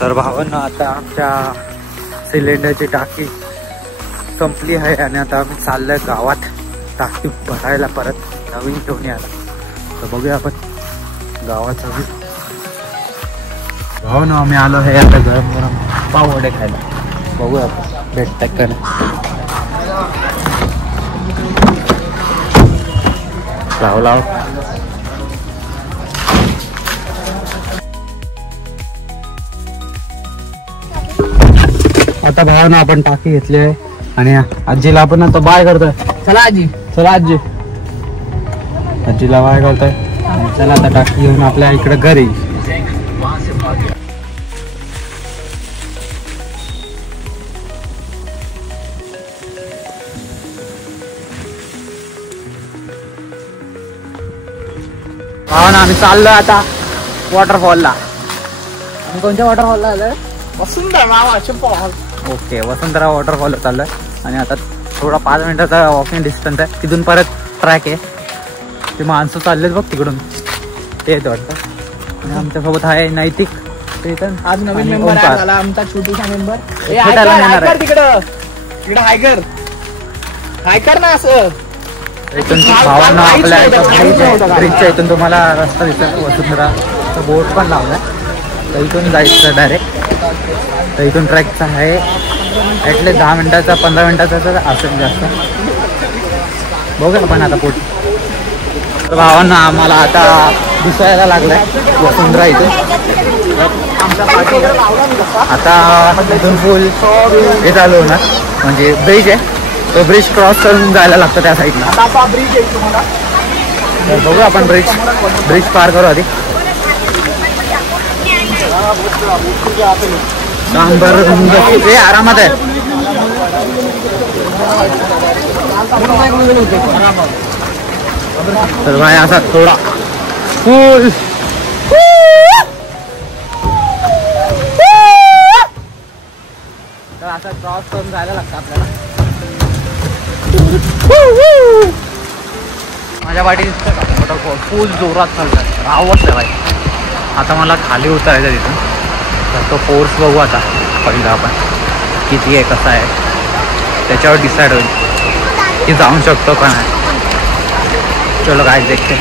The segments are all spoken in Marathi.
तर भावांना आता आमच्या सिलेंडरची टाकी संपली आहे आणि आता आम्ही चाललोय गावात टाकी भरायला परत नवीन घेऊन यायला. तर बघूया आपण गावाचा भावांना आम्ही आलो आहे आता गरम गरम पाववडे खायला. बघूया आपण भेटतात का नाही. लाव लाव. आता भावानं आपण टाकी घेतली आहे आणि आजीला आपण आता बाय करतोय. चला आजी, चला आजी. आजीला बाय करतोय. चला आता टाकी घेऊन आपल्या इकडे घरी. भावानं आम्ही चाललोय आता वॉटरफॉलला. आम्ही कोणत्या वॉटरफॉलला आलोय? वसुंधरा. ओके, वसुंधरा वॉटरफॉल चाललोय आणि आता थोडा 5 मिनिटाचा वॉकिंग डिस्टन्स आहे. तिथून परत ट्रॅक आहे. ते माणसं चाललेत बघ तिकडून, ते येत वाटतं. आणि आमच्यासोबत आहे नैतिक. आज नवीन मेंबर आला आमचा छोटूसा मेंबर. तिकडं हायकर ना असं. इथून भावांना आपल्या ब्रिजच्या इथून तुम्हाला रस्ता दिसतो वसुंधरा. बोट पण लावलाय. तर इथून जायचं डायरेक्ट. तर इथून ट्रॅकचा आहे ॲटलीस्ट 10 मिनिटाचा 15 मिनिटाचा तर असेल जास्त. बघूया पण आता पुढे. तर भावांना आम्हाला आता दिसायला लागलाय वसुंधरा इथून. आता इथून पूल हे चालू होणार, म्हणजे ब्रिज आहे. तो ब्रिज क्रॉस करून जायला लागतं त्या साईडला. तर बघू आपण ब्रिज पार करू आधी. ते आरामात आहे. तर भाई असा थोडा फुल तर असा क्रॉस करून जायला लागतं आपल्याला. माझ्या वाटी दिसतं का वॉटरफॉल फुल जोरात चाललाय. आवडलं भाई. आता मला खाली उतरायचं तिथून. तर तो फोर्स बघू आता पहिला आपण किती आहे कसा आहे त्याच्यावर डिसाईड होईल की जाऊ शकतो का नाही. चलो काय देखते.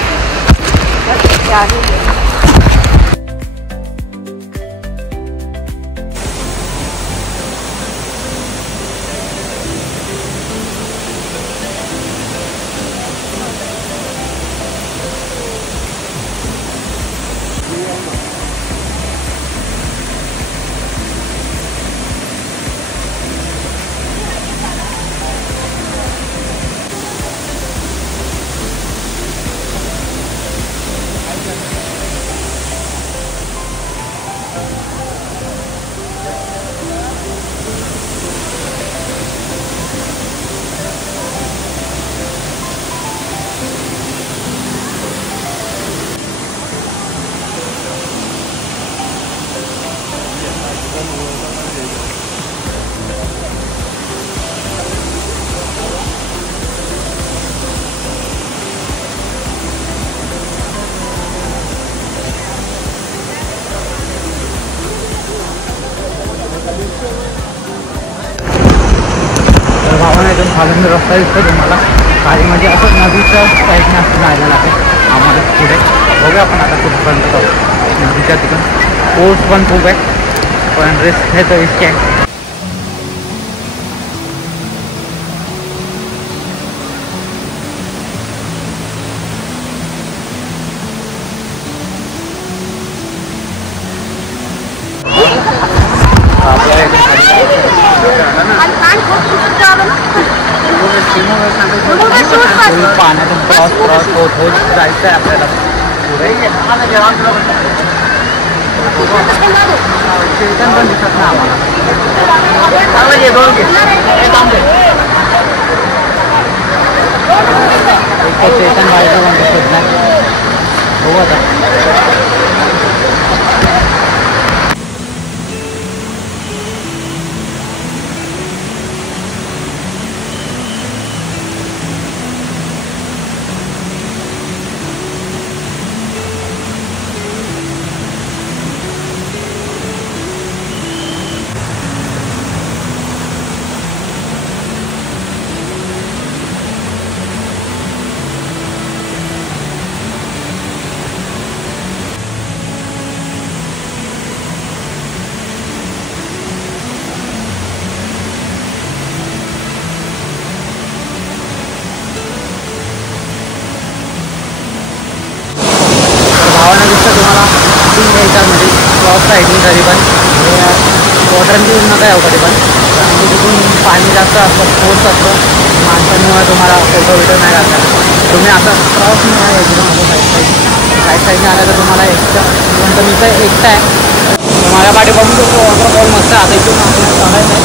भावाने इथून खालून रस्ता दिसतो तुम्हाला. काही म्हणजे असं नदीच्या साईडने असं जायला लागेल आम्हाला पुढे. बघूया आपण आता कुठपर्यंत जाऊ. नदीच्या तिथून पोर्स पण खूप आहे पण रिस्क आहे तर रिस्क आहे. पाण्यातून क्रॉस होत जायचं आहे आपल्याला पुढे. चेतन पण दिसत ना आम्हाला. चेतन बाहेर पण दिसत नाही. बघू आता. साईडनी कधी पण वॉटरची नका यावं कधी पण, कारण की तिथून पाणी जास्त असतं, फोर्स असतं, माणसांमुळे तुम्हाला फोटो व्हिडिओ नाही लागणार. तुम्ही आता क्रॉस नाही एकदम असं साईड साईडने आला तर तुम्हाला एकटं नंतर मी तर एकटा आहे तर माझ्या पाठी बघू शकतो वॉटरफॉल मस्त. आता इथून आपल्याला चालायचं आहे.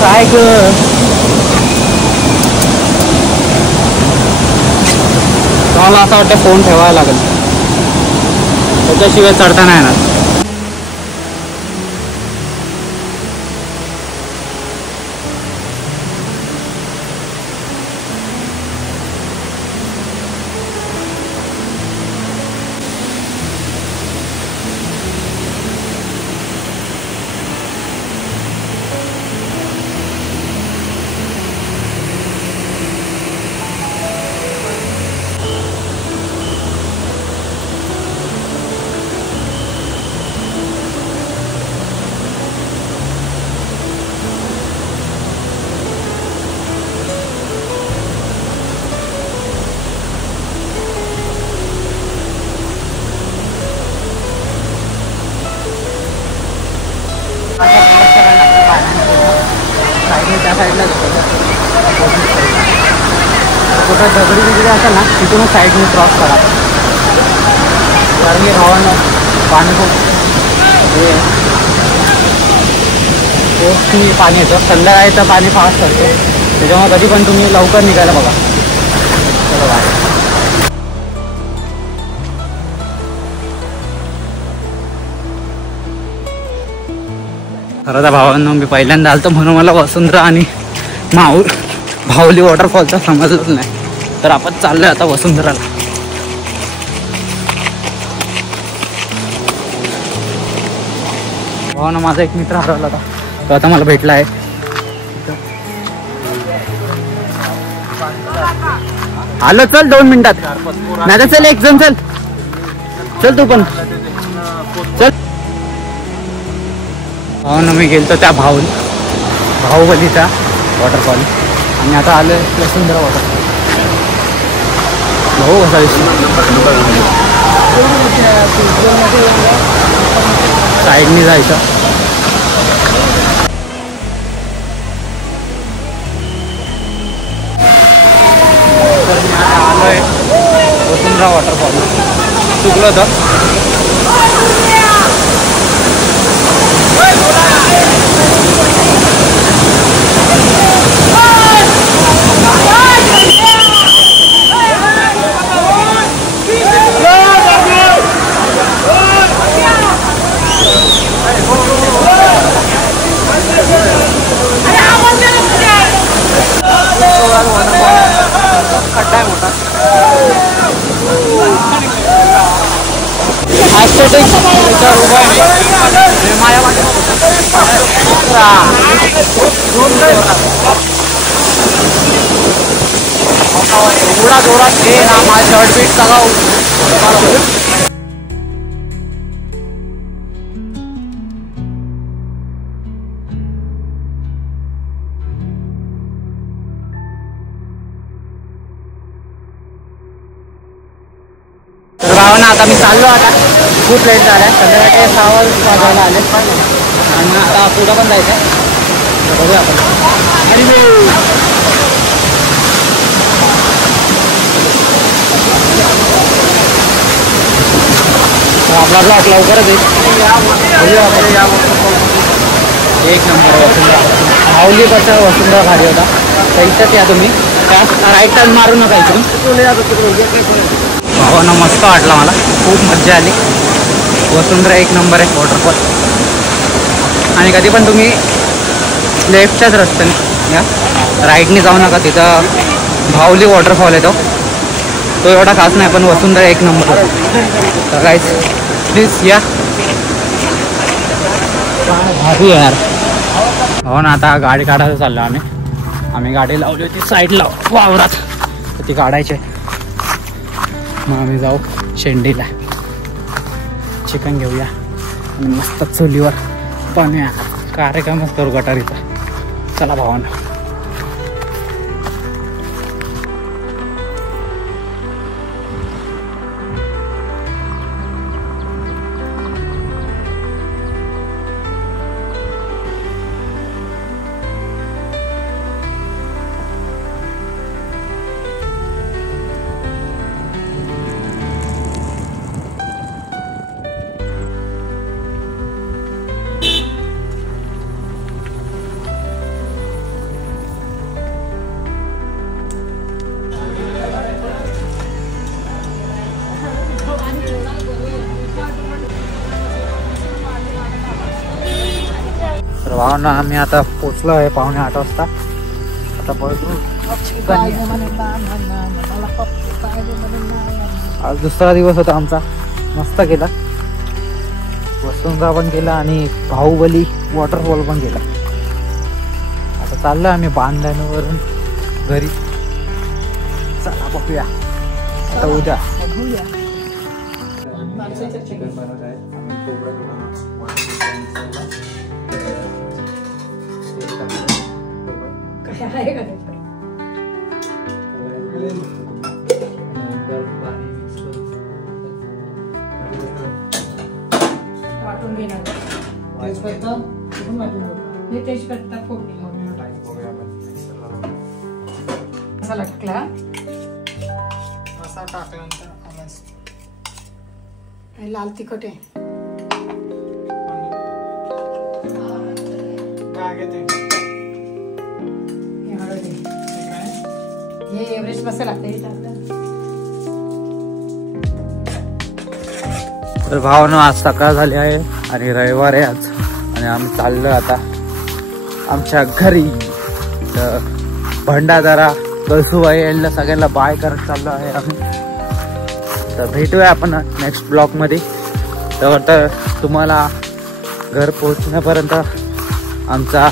काय कर मला असं वाटतं फोन ठेवायला लागेल, त्याच्याशिवाय चढता नाही येणार. त्या साईडला कुठं दगडी वगैरे असेल ना तिथूनच साईडने क्रॉस करा, कारण की हवानं पाणी खूप हे पाणी येतं. संध्याकाळीचं पाणी फास्ट असतं, त्याच्यामुळे कधी पण तुम्ही लवकर निघायला बघा. खरं तर भावांनो मी पहिल्यांदा आलतो म्हणून मला वसुंधरा आणि भावली वॉटरफॉलचा समजलंच नाही, तर आपण चाललोय आता वसुंधराला. भावांनो माझा एक मित्र हरवला होता, तो आता मला भेटला आहे. आलो, चल 2 मिनिटात. नाही तर चल एक जण चल तू पण चल. हो ना, मी गेलतो त्या भाहुबलीचा वॉटरफॉल आणि आता आलं वसुंधरा वॉटरफॉल. भाऊ कसा साईडनी जायचं. आलोय वसुंधरा वॉटरफॉल. चुकलं होतं. थोड़ा जोरात घे ना, माझा शर्ट बीट सगळं. तर भावना आता मी चाललो. आता खूप लेट झालाय, संध्याकाळी 6 वाजायला आले आणि आता पुढं पण जायचं आहे. बघूया आपण. आपला ब्लॉक लवकरच येईल. एक नंबर वसुंधरा. भावली कसं वसुंधरा भारी होता. तर इथंच या तुम्ही, त्या राईट टर्न मारू नका इकडून. भावांना मस्त वाटला, मला खूप मजा आली. वसुंधरा एक नंबर आहे वॉटरफॉल. आणि कधी पण तुम्ही लेफ्टच्याच रस्त्याने या, राईटने जाऊ नका. तिथं भावली वॉटरफॉल येतो, तो एवढा खास नाही पण वसुंधरा एक नंबर होता. तर काहीच प्लीज या. भारी यार. हो ना, आता गाडी काढायला चाललो आम्ही गाडी लावली होती साईडला वावरात, तर ती काढायची. मग आम्ही जाऊ शेंडीला, चिकन घेऊया आणि मस्त चुलीवर बनवूया. कार्यक्रमच करू गटारीचा. चला भावांना. भावना आम्ही आता पोचलो आहे 7:45 वाजता. आता बघू आज दुसरा दिवस होता आमचा, मस्त केला. वसुंधरा पण केला आणि बाहुबली वॉटरफॉल पण केला. आता चाललोय आम्ही बांधण्यावरून घरी. चला बघूया आता उद्या. मसाला टाकला, मसाला टाकल्यानंतर लाल तिखट आहे, हे एव्हरेस्ट मसाला तर भावना आज सकाळ झाली आहे आणि रविवार आहे आज, आणि आम्ही चाललो आता आमच्या घरी. तर भंडारा कळसुबाई यांना सगळ्यांना बाय करत चाललो आहे आम्ही. तर भेटूया आपण नेक्स्ट ब्लॉग मध्ये. तर तुम्हाला घर पोहोचण्यापर्यंत आमचा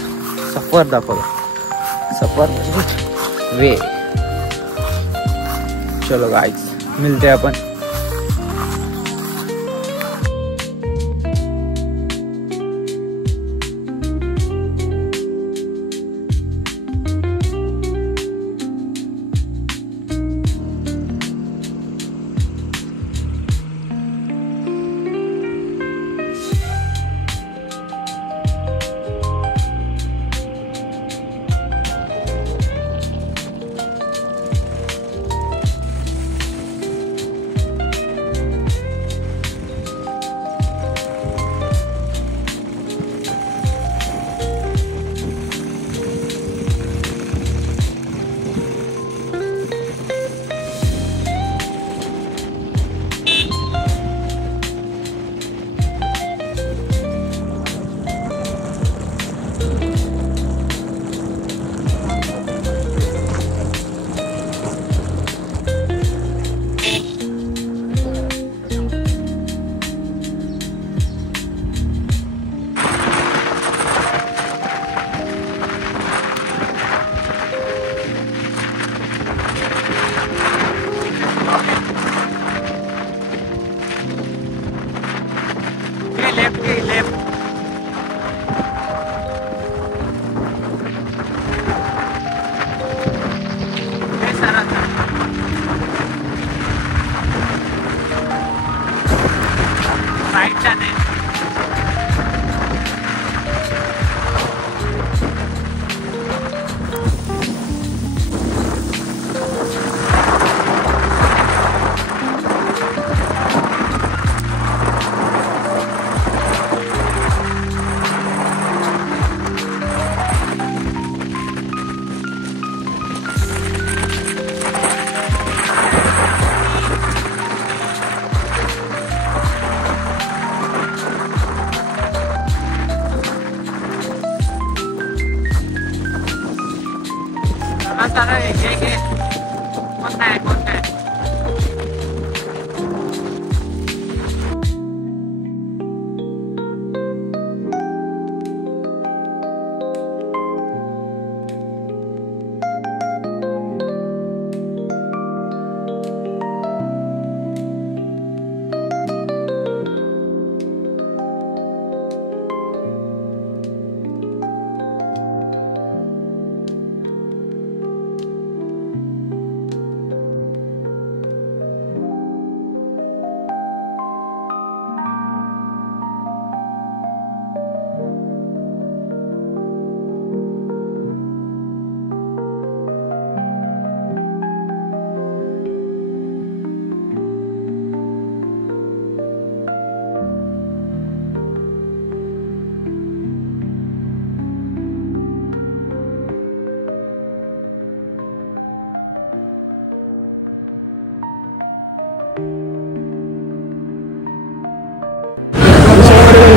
सफर दाखवतो, सफर वे. चलो गाइस, मिलते हैं अपन.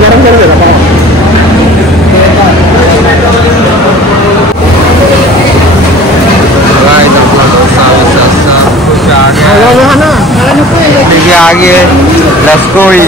गरम कर दे मागे लस्कोळी